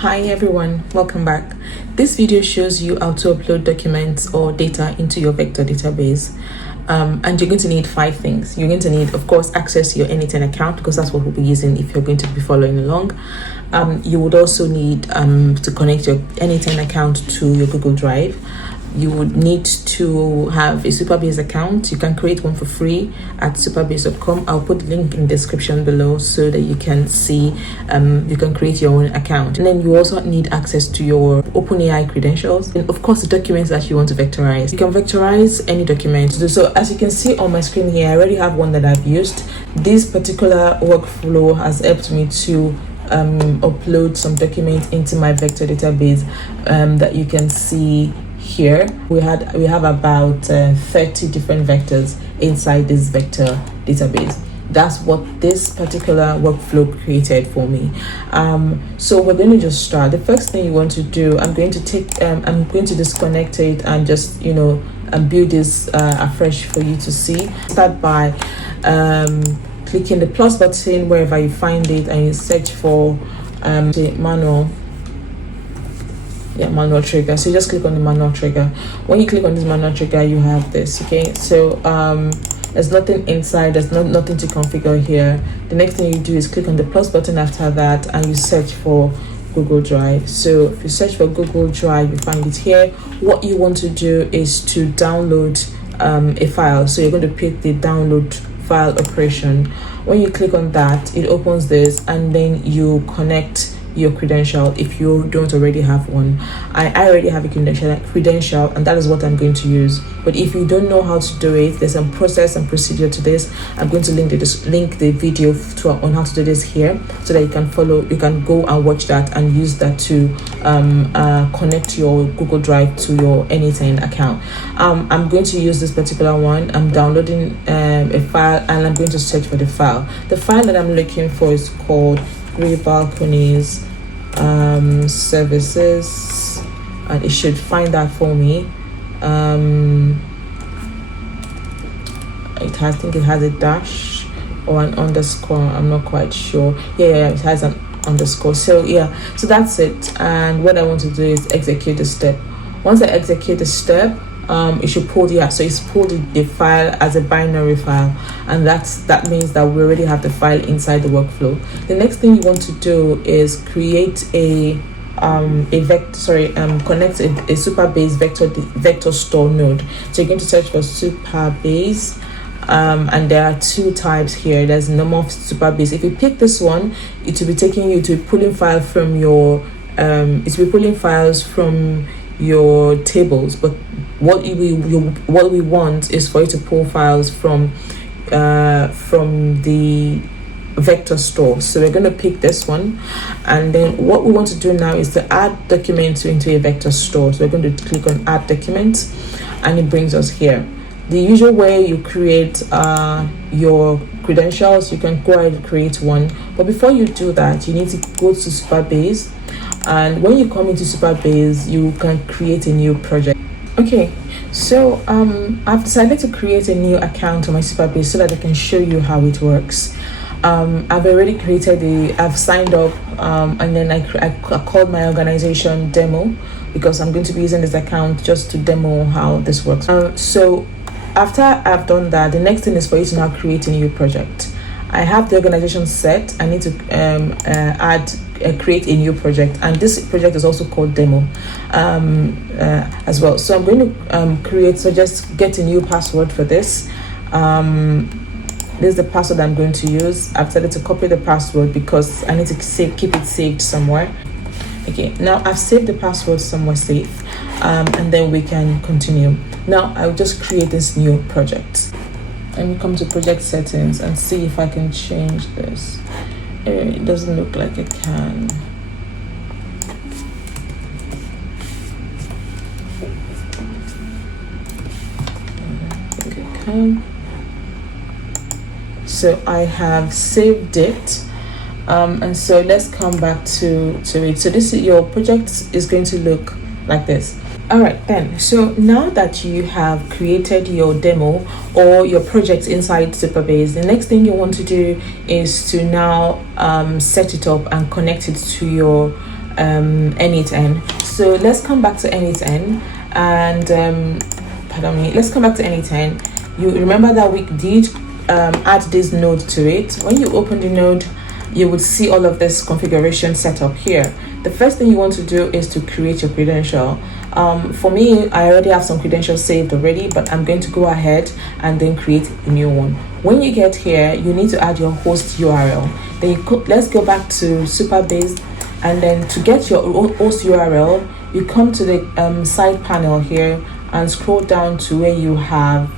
Hi everyone, welcome back. This video shows you how to upload documents or data into your vector database. And you're going to need 5 things. You're going to need, of course, access to your Anything account, because that's what we'll be using if you're going to be following along. You would also need to connect your Anything account to your Google Drive. You would need to have a Supabase account. You can create one for free at supabase.com. I'll put the link in the description below so that you can see, you can create your own account. And then you also need access to your OpenAI credentials. And of course, the documents that you want to vectorize. You can vectorize any document. So as you can see on my screen here, I already have one that I've used. This particular workflow has helped me to upload some documents into my vector database that you can see here. We have about 30 different vectors inside this vector database. That's what this particular workflow created for me. So we're going to just start. The first thing you want to do, I'm going to disconnect it and just and build this afresh for you to see. Start by clicking the plus button wherever you find it, and you search for the manual trigger. So you just click on the manual trigger. When you click on this manual trigger, you have this. Okay, so there's nothing inside, there's nothing to configure here. The next thing you do is click on the plus button after that, and you search for Google Drive. So if you search for Google Drive, you find it here. What you want to do is to download a file. So you're going to pick the download file operation. When you click on that, it opens this, and then you connect your credential if you don't already have one. I already have a credential, and that is what I'm going to use. But if you don't know how to do it, there's some process and procedure to this. I'm going to link the video on how to do this here, so that you can follow. You can go and watch that and use that to connect your Google Drive to your Anything account. I'm going to use this particular one. I'm downloading a file, and I'm going to search for the file. The file that I'm looking for is called Balconies services, and it should find that for me. I think it has a dash or an underscore. I'm not quite sure. Yeah, it has an underscore. So so that's it. And what I want to do is execute the step. Once I execute the step, it should pull so it's pulled the file as a binary file, and that means that we already have the file inside the workflow. The next thing you want to do is create connect a Supabase vector store node. So you're going to search for Supabase, and there are 2 types here. There's normal Supabase. If you pick this one, it will be taking you to pulling file from your files from your tables. But what we want is for you to pull files from the vector store. So we're going to pick this one, and then what we want to do now is to add documents into a vector store. So we're going to click on add documents, and it brings us here. The usual way you create your credentials, you can go ahead and create one, but before you do that, you need to go to Supabase. And when you come into Supabase, you can create a new project. Okay, so I've decided to create a new account on my Supabase so that I can show you how it works. I've already I've signed up, and then I called my organization demo, because I'm going to be using this account just to demo how this works. So after I've done that, the next thing is for you to now create a new project. I have the organization set. I need to create a new project, and this project is also called demo as well. So I'm going to just get a new password for this. This is the password I'm going to use. I've decided to copy the password because I need to keep it saved somewhere. Okay, now I've saved the password somewhere safe, and then we can continue. Now I'll just create this new project. Let me come to project settings and see if I can change this. It doesn't look like it can. I think it can. So I have saved it, and so let's come back to it. So your project is going to look like this. All right then, so now that you have created your demo or your project inside Supabase, the next thing you want to do is to now set it up and connect it to your N8N. So let's come back to N8N and pardon me, let's come back to N8N. You remember that we did add this node to it. When you open the node, you would see all of this configuration set up here. The first thing you want to do is to create your credential. For me, I already have some credentials saved already, but I'm going to go ahead and then create a new one. When you get here, you need to add your host URL. Then let's go back to Supabase, and then to get your host URL, you come to the side panel here and scroll down to where you have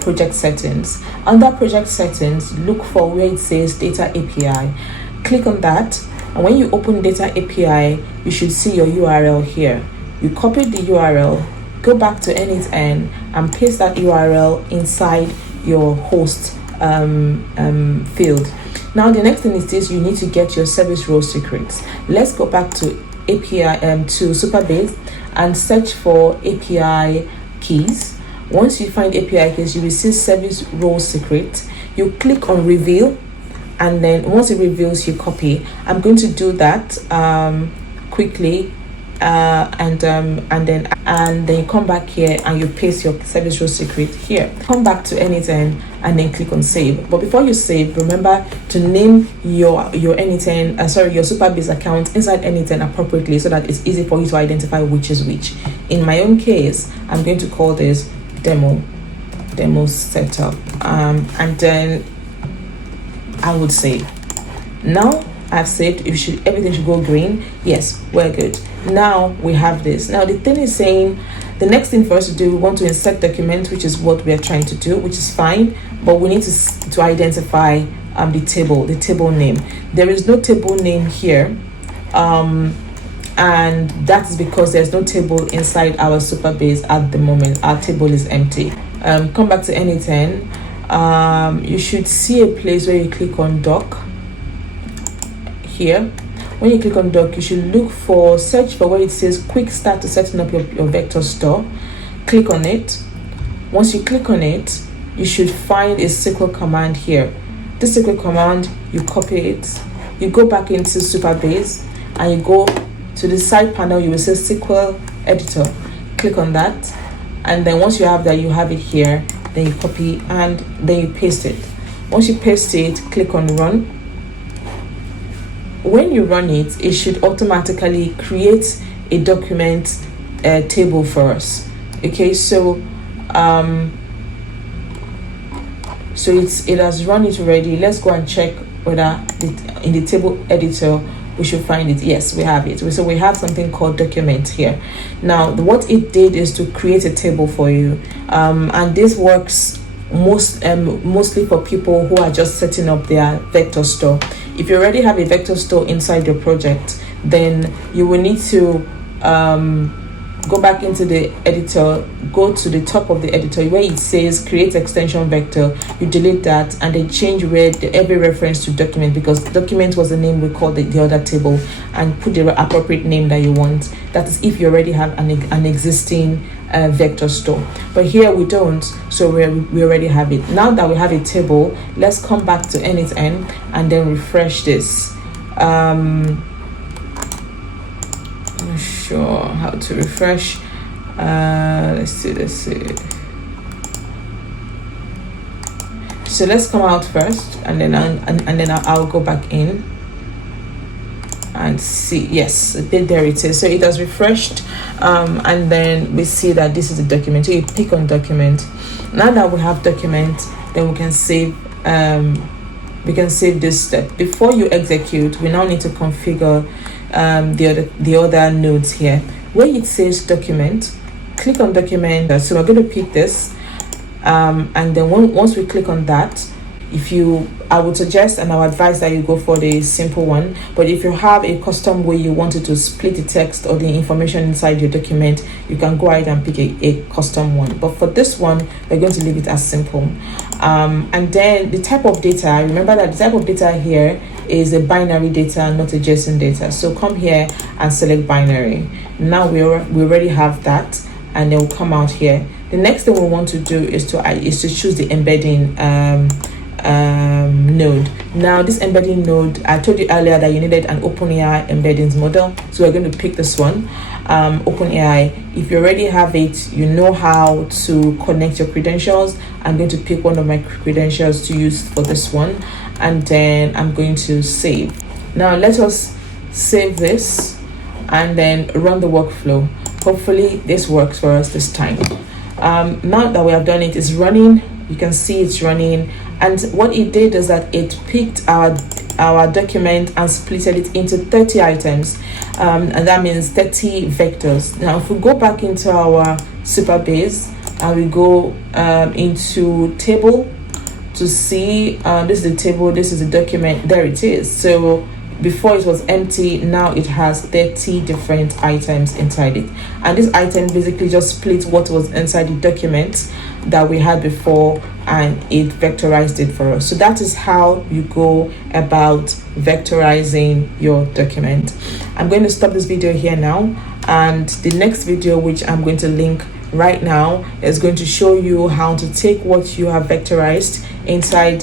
project settings. Under project settings, look for where it says data API. Click on that, and when you open data API, you should see your URL here. You copy the URL, go back to N8N and paste that URL inside your host field. Now the next thing is this: you need to get your service role secrets. Let's go back to API to Supabase and search for API keys. Once you find API keys, you will see service role secret. You click on reveal, and then once it reveals, you copy. I'm going to do that quickly, and then you come back here and you paste your service role secret here. Come back to N8N and then click on save. But before you save, remember to name your N8N your Supabase account inside N8N appropriately, so that it's easy for you to identify which is which. In my own case, I'm going to call this demo setup, and then I would save. Now I've saved. Everything should go green. Yes, we're good. Now we have this. Now the thing is saying the next thing for us to do, we want to insert document, which is what we are trying to do, which is fine, but we need to identify the table name. There is no table name here, and that is because there's no table inside our Supabase at the moment. Our table is empty. Come back to N8N. You should see a place where you click on doc here. When you click on doc, you should search for where it says quick start to setting up your vector store. Click on it. Once you click on it, you should find a SQL command here. This SQL command, you copy it, you go back into Supabase, and you go to the side panel. You will say SQL editor. Click on that, and then once you have that, you have it here. Then you copy and then you paste it. Once you paste it, click on run. When you run it, it should automatically create a document table for us. Okay, so it has run it already. Let's go and check whether in the table editor we should find it. Yes, we have it. So we have something called document here. Now what it did is to create a table for you, and this works mostly for people who are just setting up their vector store. If you already have a vector store inside your project, then you will need to go back into the editor, go to the top of the editor where it says create extension vector. You delete that and then change every reference to document, because document was the name we called the other table, and put the appropriate name that you want. That is if you already have an existing vector store, but here we don't, so we already have it. Now that we have a table, let's come back to N8N and then refresh this. I'm not sure how to refresh. Let's see. So let's come out first, and then I'll go back in and see. Yes, there it is. So it has refreshed, and then we see that this is the document. So you pick on document. Now that we have document, then we can save this step. Before you execute, we now need to configure the other nodes here. Where it says document, click on document. So we're going to pick this, and then once we click on that, I would suggest and I would advise that you go for the simple one. But if you have a custom way you wanted to split the text or the information inside your document, you can go ahead and pick a custom one. But for this one, we're going to leave it as simple. And then the type of data, remember that the type of data here is a binary data, not a JSON data. So come here and select binary. Now we already have that, and then we'll come out here. The next thing we want to do is to choose the embedding node. Now this embedding node, I told you earlier that you needed an OpenAI embeddings model, so we're going to pick this one. OpenAI, if you already have it, you know how to connect your credentials. I'm going to pick one of my credentials to use for this one, and then I'm going to save. Now let us save this and then run the workflow. Hopefully this works for us this time. Now that we have done it, it's running. You can see it's running, and what it did is that it picked our document and split it into 30 items, and that means 30 vectors. Now if we go back into our Supabase and we go into table to see, this is the table, this is the document, there it is. So before it was empty, now it has 30 different items inside it, and this item basically just split what was inside the document that we had before, and it vectorized it for us. So that is how you go about vectorizing your document. I'm going to stop this video here now, and the next video, which I'm going to link right now, is going to show you how to take what you have vectorized inside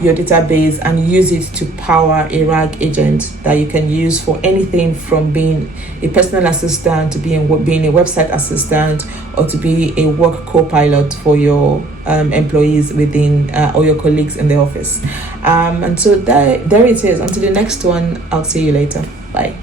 your database and use it to power a RAG agent that you can use for anything from being a personal assistant to being a website assistant, or to be a work co-pilot for your employees within or your colleagues in the office. And so there it is. Until the next one, I'll see you later. Bye.